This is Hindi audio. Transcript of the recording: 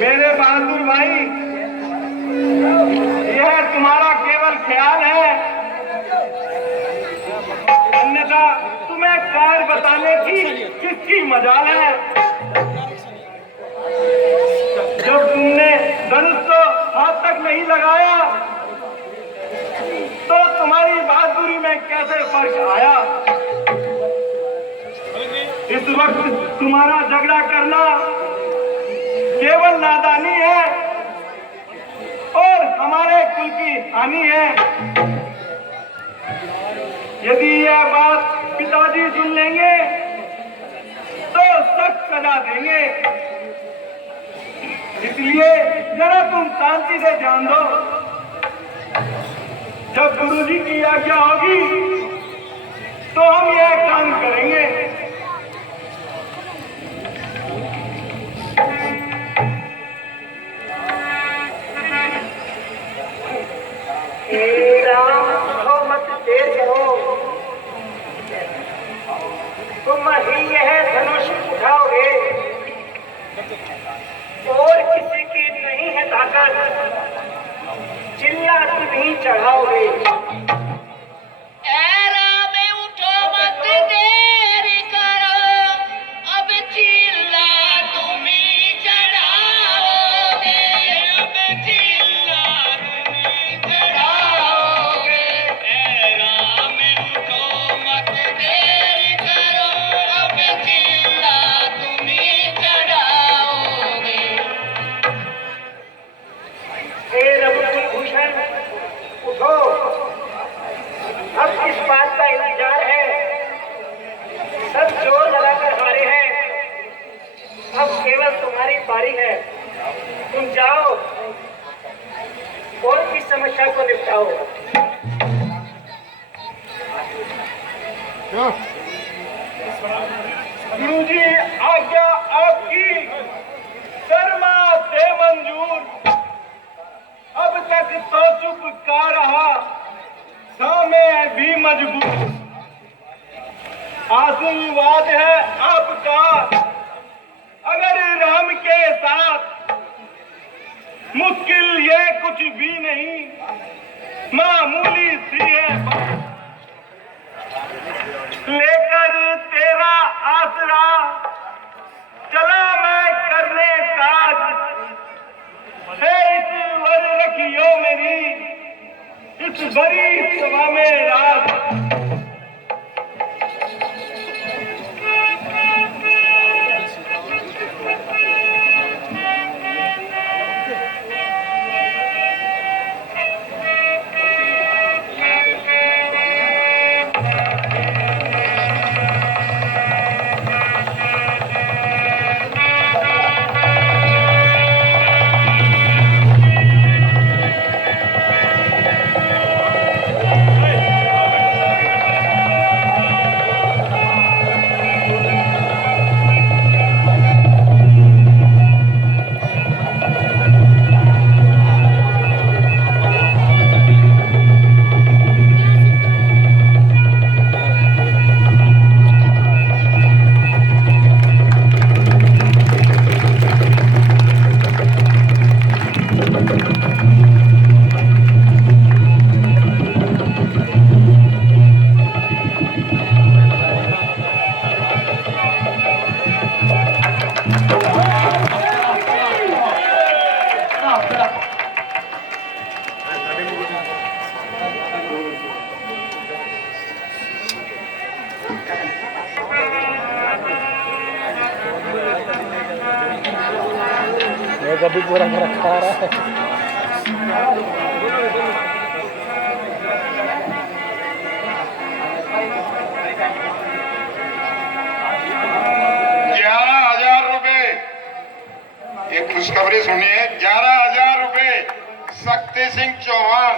मेरे बहादुर भाई, यह तुम्हारा केवल ख्याल है, अन्यथा तुम्हें कार्य बताने की किसकी मजाल है। जब तुमने धनुष को हाथ तक नहीं लगाया तो तुम्हारी बहादुरी में कैसे फर्क आया। इस वक्त तुम्हारा झगड़ा करना केवल नादानी है और हमारे कुल की हानि है। यदि यह बात पिताजी सुन लेंगे तो सख्त सजा देंगे, इसलिए जरा तुम शांति से ध्यान दो। जब गुरुजी की आज्ञा होगी तो हम यह काम करेंगे। तुम ही यह धनुष उठाओगे और किसी की नहीं है ताकत, चिल्ला तुम ही चढ़ाओगे। तुम्हारी है। तुम जाओ और इस समस्या को निपटाओ। गुरुजी, आज्ञा आपकी। शर्मा दे मंजूर। अब तक तो चुप का रहा, सामे भी मजबूर। आशीर्वाद है आपका, अगर राम के साथ मुश्किल ये कुछ भी नहीं, मामूली सी है बात। लेकर तेरा आसरा चला मैं करने काज, है ईश्वर रखियो मेरी इस बड़ी सभा में राज। कभी पूरा खा रहा है। ये खुशखबरी सुनिए, 11,000 रुपए शक्ति सिंह चौहान